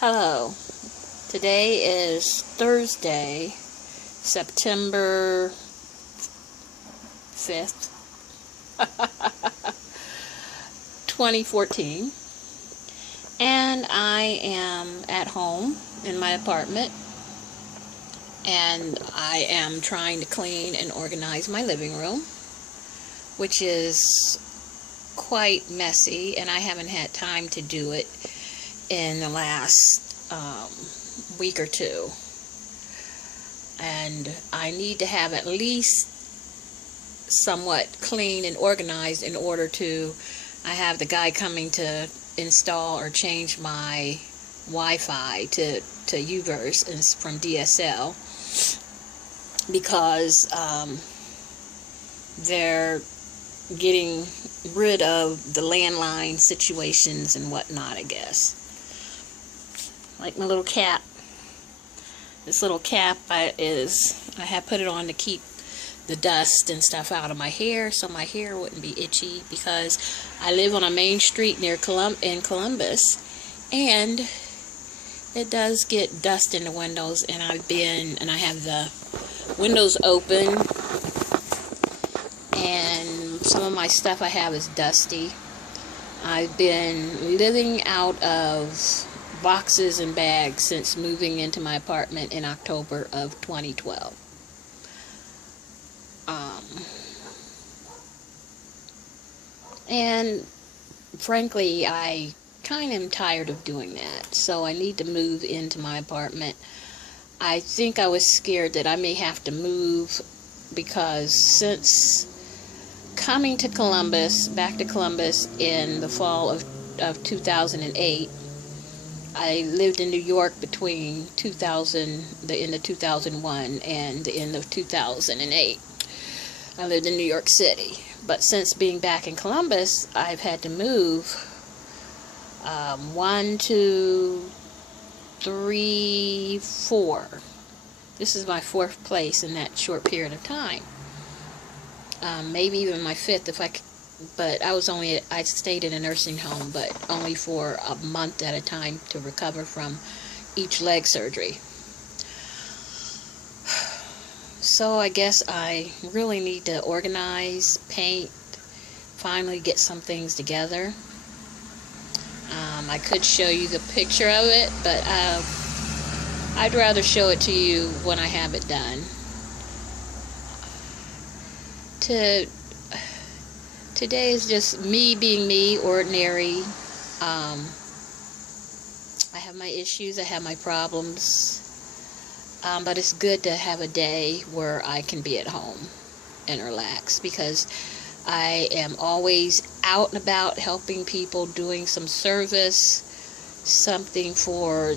Hello. Today is Thursday, September 5th, 2014, and I am at home in my apartment, and I am trying to clean and organize my living room, which is quite messy, and I haven't had time to do it in the last week or two, and I need to have at least somewhat clean and organized in order to I have the guy coming to install or change my Wi-Fi to UVerse from DSL, because they're getting rid of the landline situations and whatnot, I guess. Like my little cap. This little cap I have put it on to keep the dust and stuff out of my hair, so my hair wouldn't be itchy, because I live on a main street near in Columbus, and it does get dust in the windows, and I have the windows open, and some of my stuff I have is dusty. I've been living out of boxes and bags since moving into my apartment in October of 2012. And frankly, I kind of am tired of doing that, so I need to move into my apartment. I think I was scared that I may have to move, because since coming to back to Columbus in the fall of 2008, I lived in New York between the end of 2001 and the end of 2008. I lived in New York City. But since being back in Columbus, I've had to move 1, 2, 3, 4. This is my 4th place in that short period of time. Maybe even my 5th if I could. But I stayed in a nursing home, but only for a month at a time to recover from each leg surgery. So I guess I really need to organize, paint, finally get some things together. I could show you the picture of it, but I'd rather show it to you when I have it done. Today is just me being me, ordinary. I have my issues, I have my problems, but it's good to have a day where I can be at home and relax, because I am always out and about helping people, doing some service, something for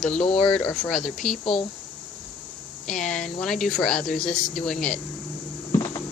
the Lord or for other people. And when I do for others, it's doing it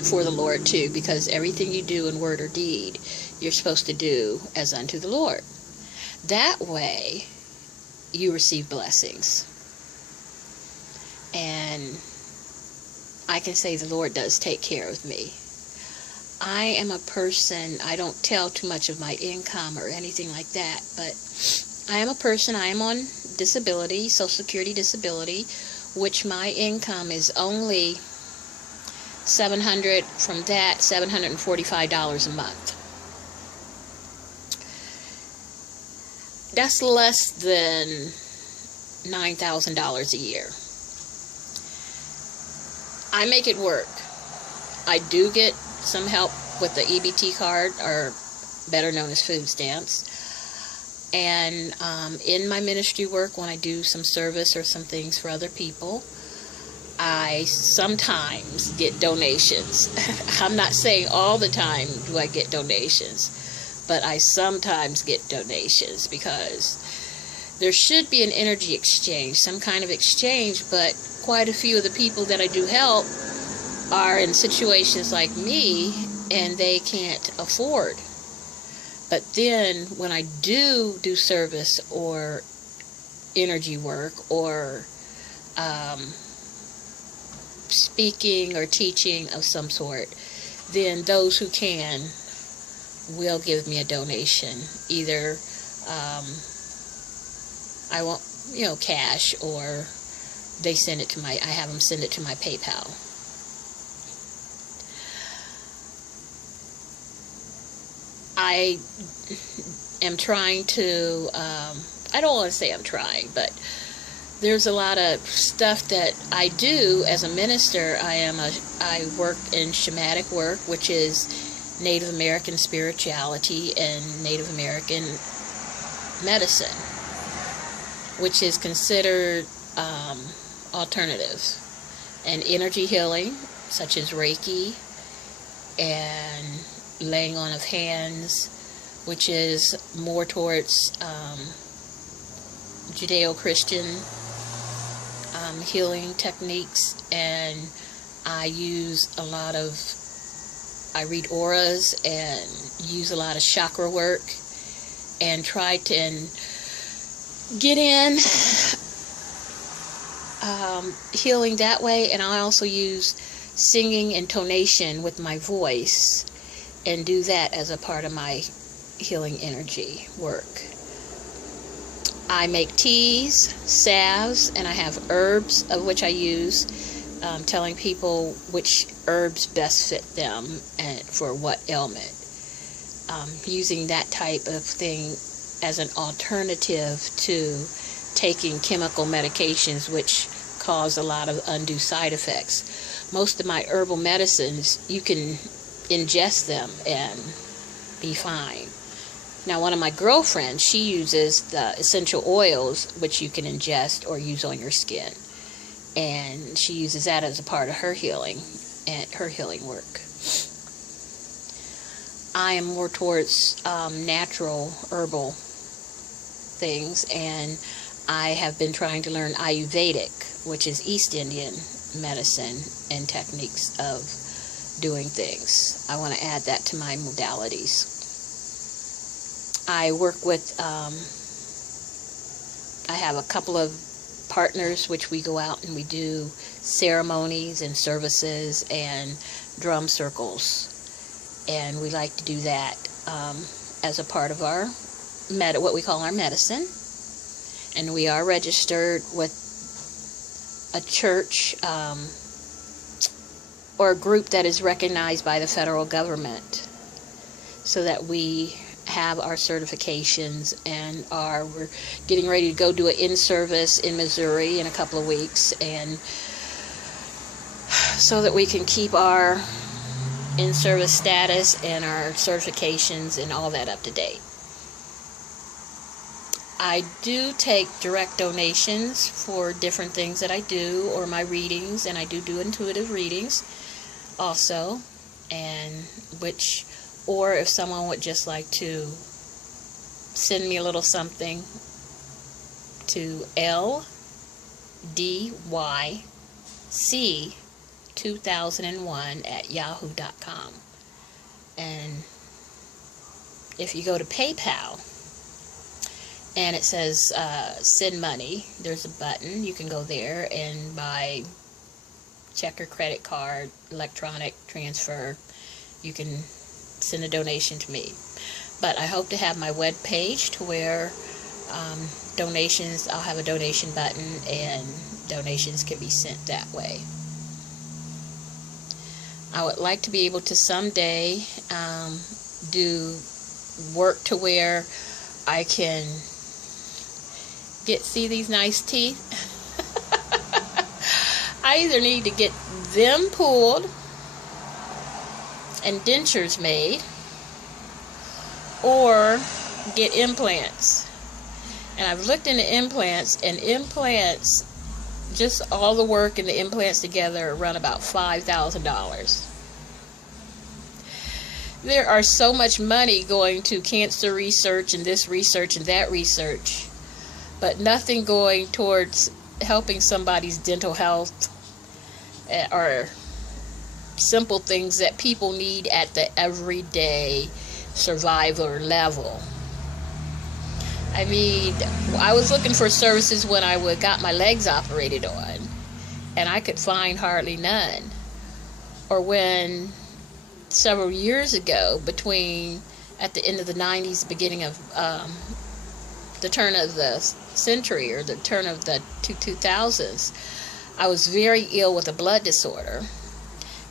for the Lord too, because everything you do in word or deed, you're supposed to do as unto the Lord. That way you receive blessings, and I can say the Lord does take care of me. I am a person, I don't tell too much of my income or anything like that, but I am a person, I am on disability, Social Security disability, which my income is only $745 a month. That's less than $9,000 a year. I make it work. I do get some help with the EBT card, or better known as food stamps. And in my ministry work, when I do some service or some things for other people, I sometimes get donations. I'm not saying all the time do I get donations, but I sometimes get donations, because there should be an energy exchange, some kind of exchange, but quite a few of the people that I do help are in situations like me, and they can't afford. But then when I do service or energy work or speaking or teaching of some sort, then those who can will give me a donation, either I want, cash, or they send it to I have them send it to my PayPal. I am trying to, I don't want to say I'm trying, but there's a lot of stuff that I do as a minister. I work in shamanic work, which is Native American spirituality and Native American medicine, which is considered alternative, and energy healing, such as Reiki and laying on of hands, which is more towards Judeo-Christian healing techniques. And I read auras and use a lot of chakra work and try to get in healing that way. And I also use singing and tonation with my voice and do that as a part of my healing energy work. I make teas, salves, and I have herbs of which I use, telling people which herbs best fit them and for what ailment. Using that type of thing as an alternative to taking chemical medications, which cause a lot of undue side effects. Most of my herbal medicines, you can ingest them and be fine. Now, one of my girlfriends, she uses the essential oils, which you can ingest or use on your skin, and she uses that as a part of her healing and her healing work. I am more towards natural herbal things, and I have been trying to learn Ayurvedic, which is East Indian medicine and techniques of doing things. I want to add that to my modalities. I work with, I have a couple of partners which we go out and we do ceremonies and services and drum circles. And we like to do that as a part of our what we call our medicine. And we are registered with a church or a group that is recognized by the federal government, so that we have our certifications, and we're getting ready to go do an in-service in Missouri in a couple of weeks, and so that we can keep our in-service status and our certifications and all that up to date. I do take direct donations for different things that I do, or my readings, and I do intuitive readings also, and or if someone would just like to send me a little something to LDYC2001@yahoo.com. And if you go to PayPal and it says send money, there's a button. You can go there and buy check or credit card, electronic transfer. You can send a donation to me. But I hope to have my web page to where donations, I'll have a donation button, and donations can be sent that way. I would like to be able to someday do work to where I can see these nice teeth. I either need to get them pulled and dentures made, or get implants. And I've looked into implants, and implants, just all the work and the implants together, run about $5,000. There are so much money going to cancer research and this research and that research, but nothing going towards helping somebody's dental health or simple things that people need at the everyday survivor level. I mean, I was looking for services when I got my legs operated on, and I could find hardly none. Or when several years ago, at the end of the 90s, beginning of the turn of the century, or the turn of the 2000s, I was very ill with a blood disorder,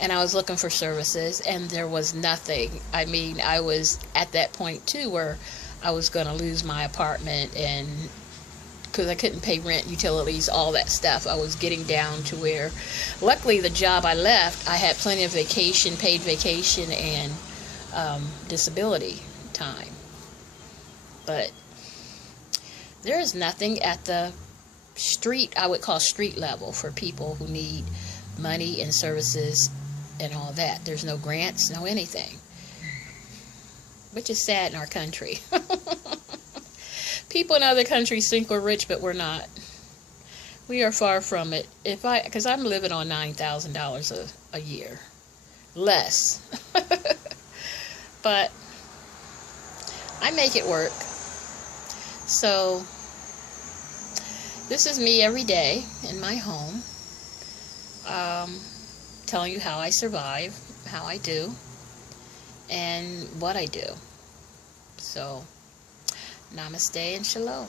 and I was looking for services, and there was nothing. I mean, I was at that point too where I was going to lose my apartment, and because I couldn't pay rent, utilities, all that stuff, I was getting down to where, luckily the job I left, I had plenty of vacation, paid vacation, and disability time. But there is nothing at the street, I would call street level, for people who need money and services and all that. There's no grants, no anything, which is sad in our country. People in other countries think we're rich, but we're not. We are far from it. Because I'm living on $9,000 a year, less. But I make it work. So this is me every day in my home, telling you how I survive, how I do, and what I do. So namaste and shalom.